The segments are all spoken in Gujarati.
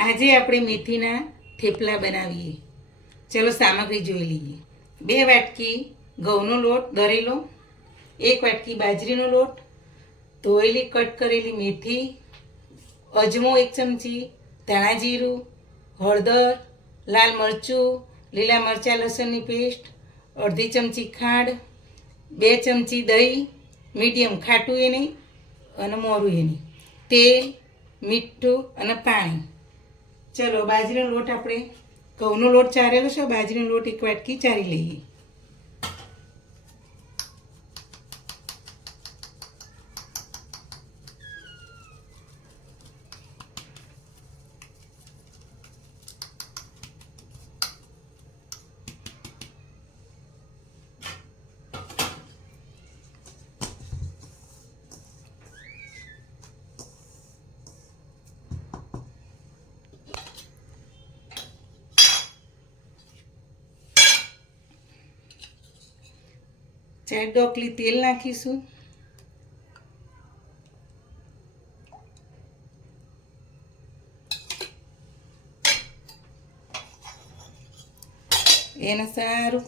આજે આપણે મેથીના થેપલા બનાવીએ. ચલો સામગ્રી જોઈ લઈએ. બે વાટકી ઘઉંનો લોટ, દરેલો. એક વાટકી બાજરીનો લોટ. ધોયેલી, કટ કરેલી મેથી. અજમો એક ચમચી, ધાણા જીરું, હળદર, લાલ મરચું, લીલા મરચાં, લસણની પેસ્ટ, અડધી ચમચી ખાંડ, બે ચમચી દહીં, મીડિયમ ખાટું એ અને મોરું એ તેલ, મીઠું અને પાણી. ચલો બાજરીનો લોટ આપણે ઘઉંનો લોટ ચારેલો છે બાજરીનો લોટ એક વાટકી ચારી લઈએ. ચાર ડોકલી તેલ નાખીશું. એને સારું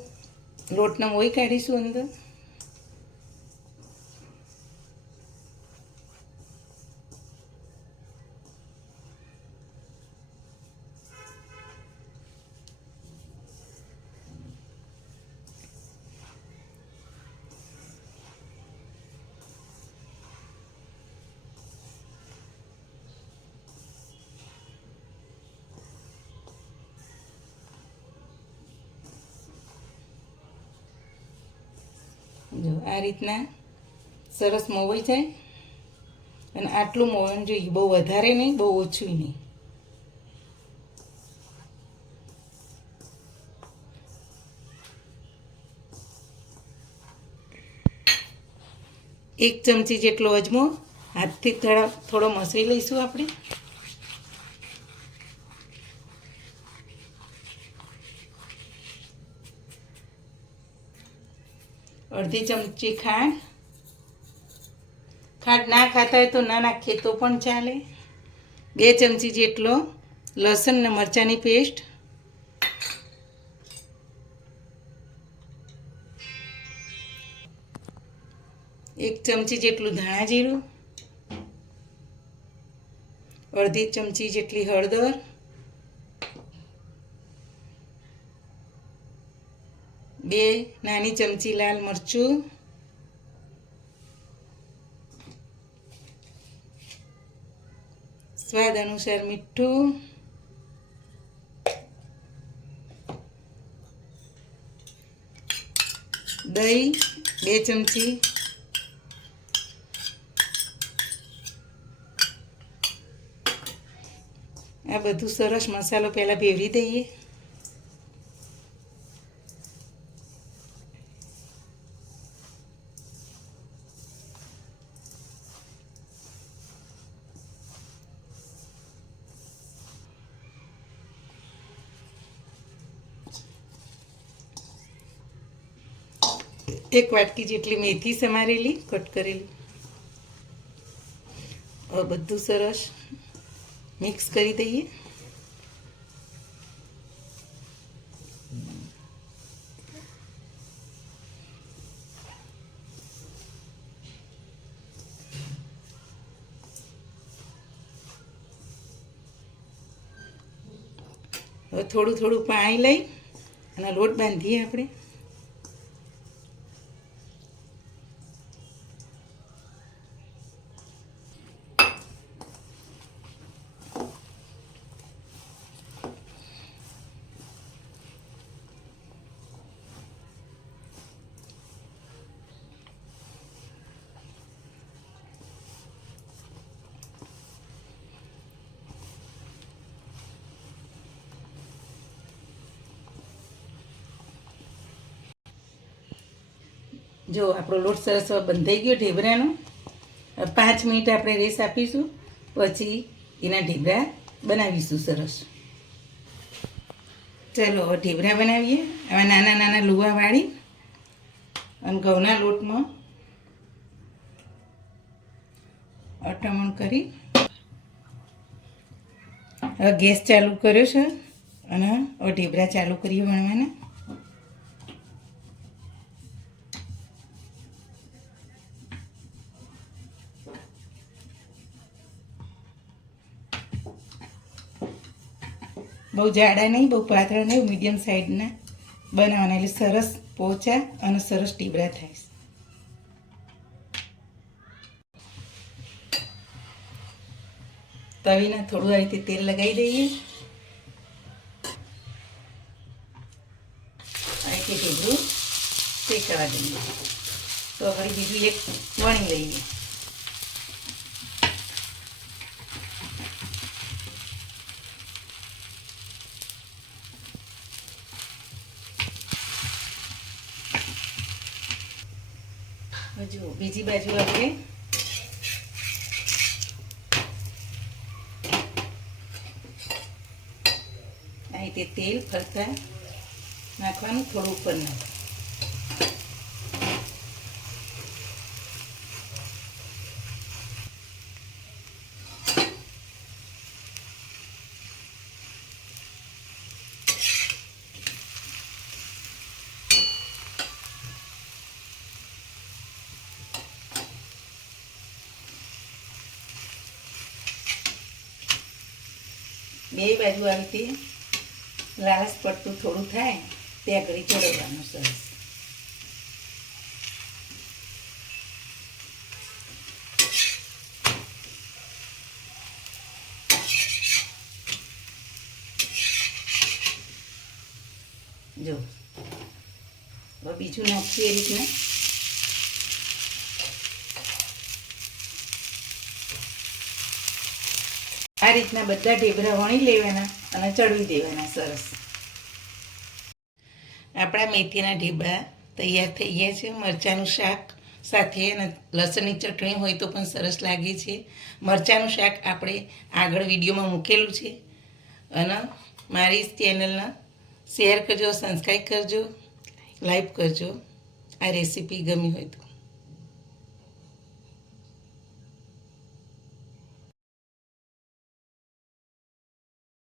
લોટને મોઈ કાઢીશું અંદર. જો આ રીતના સરસ મોવાઈ જાય. અને આટલું મોવાનું જોઈએ. બહુ વધારે નહીં, બહુ ઓછું નહીં. એક ચમચી જેટલો અજમો. હાથથી થોડા થોડો મસળી લઈશું આપણે. અડધી ચમચી ખાંડ. ખાંડ ના ખાતા હોય તો ના નાખીએ તો પણ ચાલે. બે ચમચી જેટલો લસણ ને મરચાંની પેસ્ટ. એક ચમચી જેટલું ધાણા જીરું. અડધી ચમચી જેટલી હળદર. બે નાની ચમચી લાલ મરચું. સ્વાદ અનુસાર મીઠું. દહીં બે ચમચી. આ બધું સરસ મસાલો પહેલાં ભેળવી દઈએ. એક વાટકી જેટલી મેથી સમારેલી, કટ કરેલી. બધું સરસ મિક્સ કરી દઈએ. થોડું થોડું પાણી લઈ અને લોટ બાંધીએ આપણે. જો આપણો લોટ સરસ હવે બંધાઈ ગયો ઢેબરાનો. પાંચ મિનિટ આપણે રેસ આપીશું, પછી એના ઢેબરા બનાવીશું સરસ. ચાલો, હવે ઢેબરા બનાવીએ. આવા નાના નાના લુવા વાળી અને ઘઉંના લોટમાં અટમણ કરી. હવે ગેસ ચાલુ કર્યો છે અને હવે ઢેબરા ચાલુ કરીએ વણવાના. બહુ જાડા નહીં, બહુ પાતળા નહીં મીડિયમ સાઈડના બનાવવાના. એટલે સરસ પોચા અને સરસ ટીબડા થાય તવીના થોડું આ રીતે તેલ લગાવી દઈએ. આ રીતે ઢેબરું શેકવા દઈએ. તો હવે બીજું એક વણી લઈએ. હજુ બીજી બાજુ આપણે આ રીતે તેલ ફરતા નાખવાનું થોડું ઉપર નાખ બે બાજુ આવી રીતે લાસ પડતું થોડું થાય તે આગળ ચડવવાનું સરસ. જો, હવે બીજું નાખીએ એ રીતના. આ રીતના બધા ઢેબરા વણી લેવાના અને ચડવી દેવાના, સરસ. આપણા મેથીના ઢેબરા તૈયાર થઈ ગયા છે. મરચાંનું શાક સાથે અને લસણની ચટણી હોય તો પણ સરસ લાગે છે. મરચાંનું શાક આપણે આગળ વિડીયોમાં મૂકેલું છે. અને મારી ચેનલને શેર કરજો, સબસ્ક્રાઈબ કરજો, લાઈક કરજો. આ રેસીપી ગમી હોય તો.